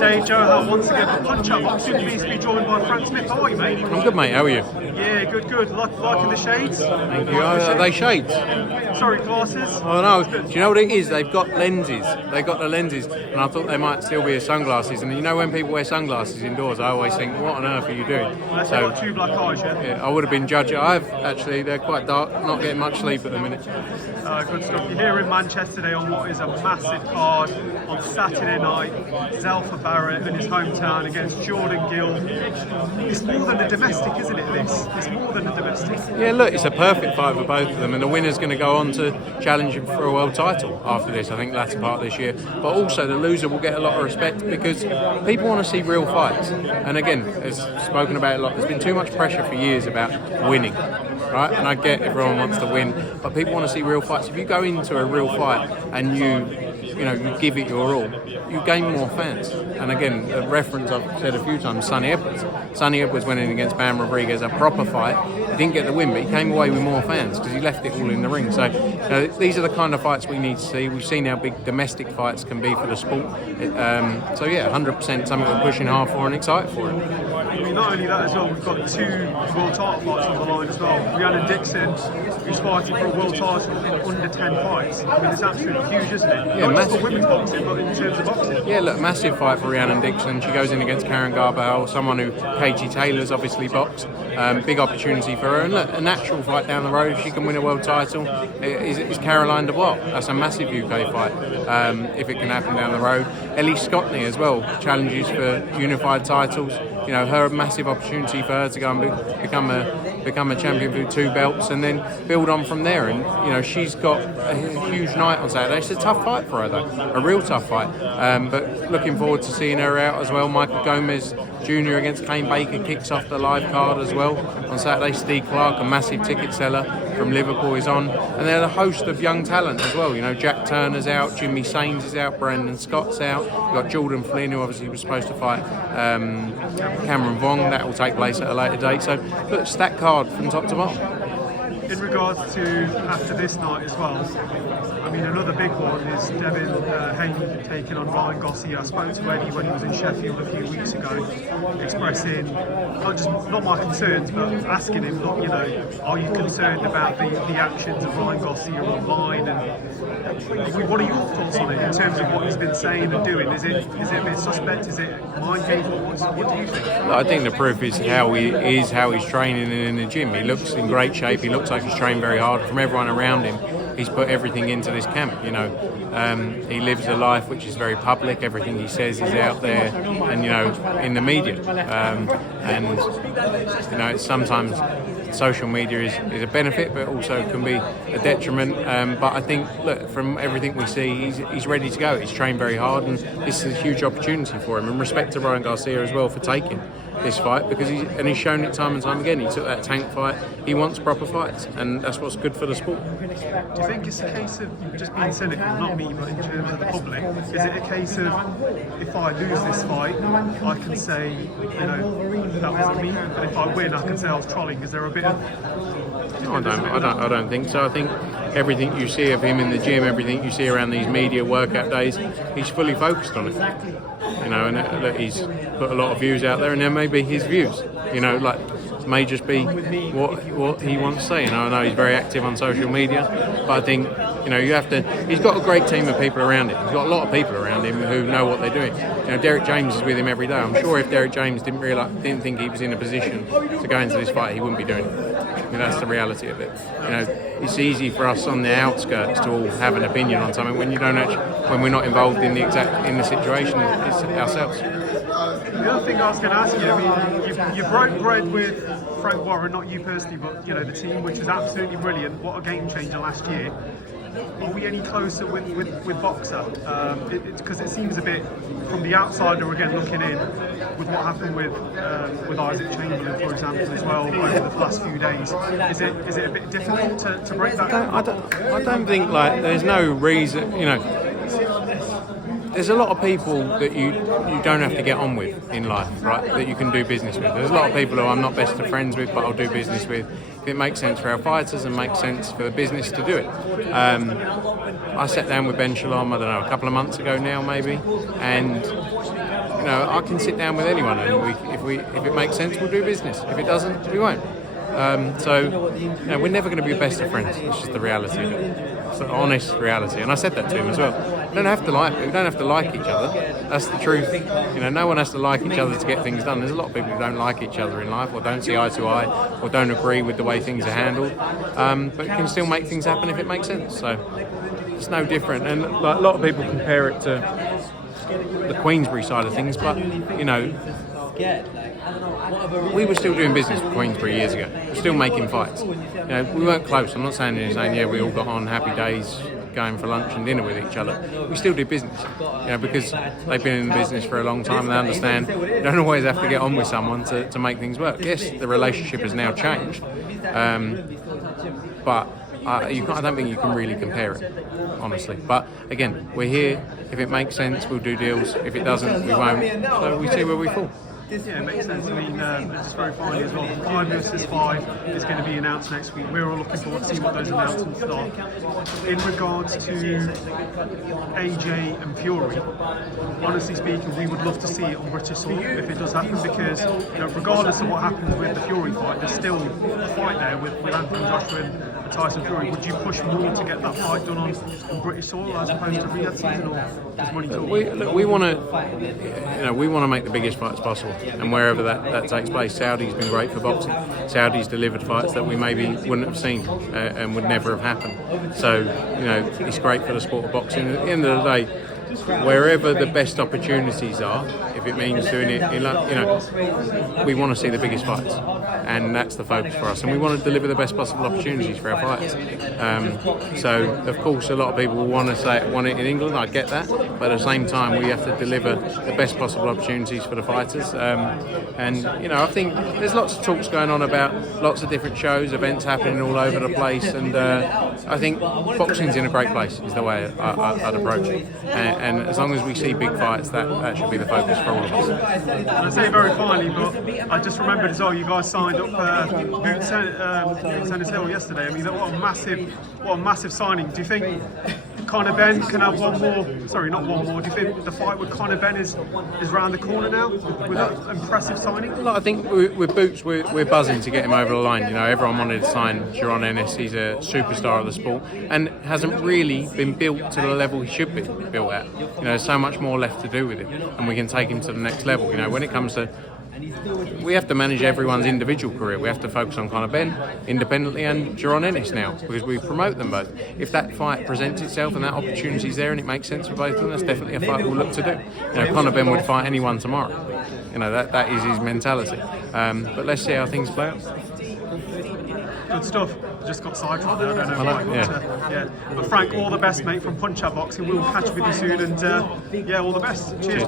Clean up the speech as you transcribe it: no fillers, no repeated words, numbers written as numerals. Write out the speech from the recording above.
Dave Joe once again for Punch Out Boxing. Pleased to be joined by Frank Smith. How are you, mate? I'm good, mate. How are you? Yeah, good. Liking the shades? Thank you. Are they shades? Sorry, glasses? Oh no. Do you know what it is? They've got lenses. They got the lenses, and I thought they might still be sunglasses. And you know, when people wear sunglasses indoors, I always think, what on earth are you doing? Unless they've got two black eyes, yeah, I would have been judging. I've actually, they're quite dark. Not getting much sleep at the minute. Good stuff. You're here in Manchester today on what is a massive card on Saturday night. Zell for Barrett in his hometown against Jordan GILL. It's more than a domestic, isn't it, this? It's more than a domestic. Yeah, look, it's a perfect fight for both of them, and the winner's going to go on to challenge him for a world title after this, I think, latter part of this year. But also, the loser will get a lot of respect because people want to see real fights. And again, as spoken about a lot, there's been too much pressure for years about winning. Right, and I get everyone wants to win, but people want to see real fights. If you go into a real fight and you give it your all, you gain more fans. And again, a reference I've said a few times: Sonny Edwards. Sonny Edwards went in against Bam Rodriguez, a proper fight. He didn't get the win, but he came away with more fans because he left it all in the ring. So these are the kind of fights we need to see. We've seen how big domestic fights can be for the sport. So yeah, 100% something we're pushing hard for and excited for it. I mean, not only that as well, we've got two world title fights on the line as well. Rhiannon Dixon, who's fighting for a world title in under 10 fights. I mean, it's absolutely huge, isn't it? Yeah, not just for women's boxing, but in terms of boxing. Yeah, look, massive fight for Rhiannon Dixon. She goes in against Karen Garbahel, someone who Katie Taylor's obviously boxed. Big opportunity for her. And look, a natural fight down the road, if she can win a world title, is Caroline Dubois. That's a massive UK fight, if it can happen down the road. Ellie Scottney as well, challenges for unified titles. You know, her massive opportunity for her to go and become a champion with 2 belts and then build on from there. And you know, she's got a huge night on Saturday. It's a tough fight for her though, a real tough fight. But looking forward to seeing her out as well. Michael Gomez Jr. against Kane Baker kicks off the live card as well on Saturday. Steve Clark, a massive ticket seller from Liverpool, is on, and there are a host of young talent as well. You know, Jack Turner's out, Jimmy Sains is out, Brandon Scott's out. You've got Jordan Flynn, who obviously was supposed to fight Cameron Vong. That will take place at a later date. So look, stacked card from top to bottom. In regards to after this night as well, I mean, another big one is Devin Haney taking on Ryan Garcia. I spoke to Eddie when he was in Sheffield a few weeks ago, expressing not my concerns, but asking him, look, you know, are you concerned about the actions of Ryan Garcia online? And what are your thoughts on it in terms of what he's been saying and doing? Is it a bit suspect? Is it mind games? What do you think? I think the proof is how he's training in the gym. He looks in great shape. He looks like he's trained very hard. From everyone around him, he's put everything into this camp. You know, he lives a life which is very public. Everything he says is out there, and you know, in the media. And you know, sometimes social media is a benefit, but also can be a detriment. But I think, look, from everything we see, he's ready to go. He's trained very hard, and this is a huge opportunity for him. And respect to Ryan Garcia as well for taking this fight, because he's shown it time and time again. He took that Tank fight. He wants proper fights, and that's what's good for the sport. Do you think it's a case of just being cynical, not me, but in terms of the public? Is it a case of, if I lose this fight, I can say, you know, that wasn't me, and if I win, I can say I was trolling? Is there a bit of... No, I don't think so. I think everything you see of him in the gym, everything you see around these media workout days, he's fully focused on it. You know, and he's put a lot of views out there, and there may be his views. You know, like, may just be what he wants to say. You know, I know he's very active on social media, but I think, you know, you have to. He's got a great team of people around him. He's got a lot of people around him who know what they're doing. You know, Derek James is with him every day. I'm sure if Derek James didn't think he was in a position to go into this fight, he wouldn't be doing it. You know, that's the reality of it. You know, it's easy for us on the outskirts to all have an opinion on something when we're not involved in the situation. It's ourselves. The other thing I was going to ask you, I mean, you broke bread with Frank Warren, not you personally, but you know, the team, which was absolutely brilliant. What a game changer last year. Are we any closer with Boxer? Because it seems a bit, from the outsider again looking in, with what happened with Isaac Chamberlain, for example, as well over the past few days. Is it a bit difficult to break that? I don't think, like, there's no reason, you know. There's a lot of people that you don't have to get on with in life, right? That you can do business with. There's a lot of people who I'm not best of friends with, but I'll do business with if it makes sense for our fighters and makes sense for the business to do it. I sat down with Ben Shalom, I don't know, a couple of months ago now maybe, and you I can sit down with anyone, and if it makes sense, we'll do business. If it doesn't, we won't. We're never going to be best of friends. It's just the reality of it. It's the honest reality, and I said that to him as well. We don't have to like each other. That's the truth. No one has to like each other to get things done. There's a lot of people who don't like each other in life, or don't see eye to eye, or don't agree with the way things are handled. But can still make things happen if it makes sense. So it's no different. And like, a lot of people compare it to the Queensbury side of things, but we were still doing business with Queensbury years ago. We were still making fights. We weren't close. I'm not saying we all got on happy days going for lunch and dinner with each other. We still did business, because they've been in the business for a long time and they understand you don't always have to get on with someone to make things work. Yes, the relationship has now changed, but I don't think you can really compare it, honestly. But again, we're here. If it makes sense, we'll do deals. If it doesn't, we won't. So we see where we fall. Yeah, it makes sense. I mean, just very finally as well, 5 vs 5 is going to be announced next week. We're all looking forward to see what those announcements are. In regards to AJ and Fury, honestly speaking, we would love to see it on British soil if it does happen, because regardless of what happens with the Fury fight, there's still a fight there with Anthony Joshua and Tyson Fury. Would you push more to get that fight done on British soil as opposed to Riyadh season, or does money talk? We want to make the biggest fights possible. And wherever that takes place. Saudi's been great for boxing. Saudi's delivered fights that we maybe wouldn't have seen and would never have happened. So, it's great for the sport of boxing. At the end of the day, wherever the best opportunities are, if it means doing it we want to see the biggest fights, and that's the focus for us, and we want to deliver the best possible opportunities for our fighters. So of course a lot of people want it in England. I get that, but at the same time we have to deliver the best possible opportunities for the fighters. I think there's lots of talks going on about lots of different shows, events happening all over the place, and I think boxing's in a great place is the way I'd approach it. And as long as we see big fights, that should be the focus for all of us. I say very finally, but I just remembered as well, you guys signed up Boots Ennis Hill yesterday. I mean, what a massive signing. Do you think Conor Benn can have one more? Sorry, not one more. Do you think the fight with Conor Benn is round the corner now with that impressive signing? I think with Boots, we're buzzing to get him over the line. Everyone wanted to sign Jaron Ennis. He's a superstar of the sport and hasn't really been built to the level he should be built at. There's so much more left to do with him, and we can take him to the next level. When it comes to, we have to manage everyone's individual career. We have to focus on Conor Benn independently and Jaron Ennis now, because we promote them both. If that fight presents itself and that opportunity is there and it makes sense for both of them, that's definitely a fight we'll look to do. Conor Benn would fight anyone tomorrow. That is his mentality. But let's see how things play out. Good stuff. Just got sidetracked there. I don't know. But Frank, all the best, mate, from Punch Out Boxing. We'll catch up with you soon, and all the best. Cheers.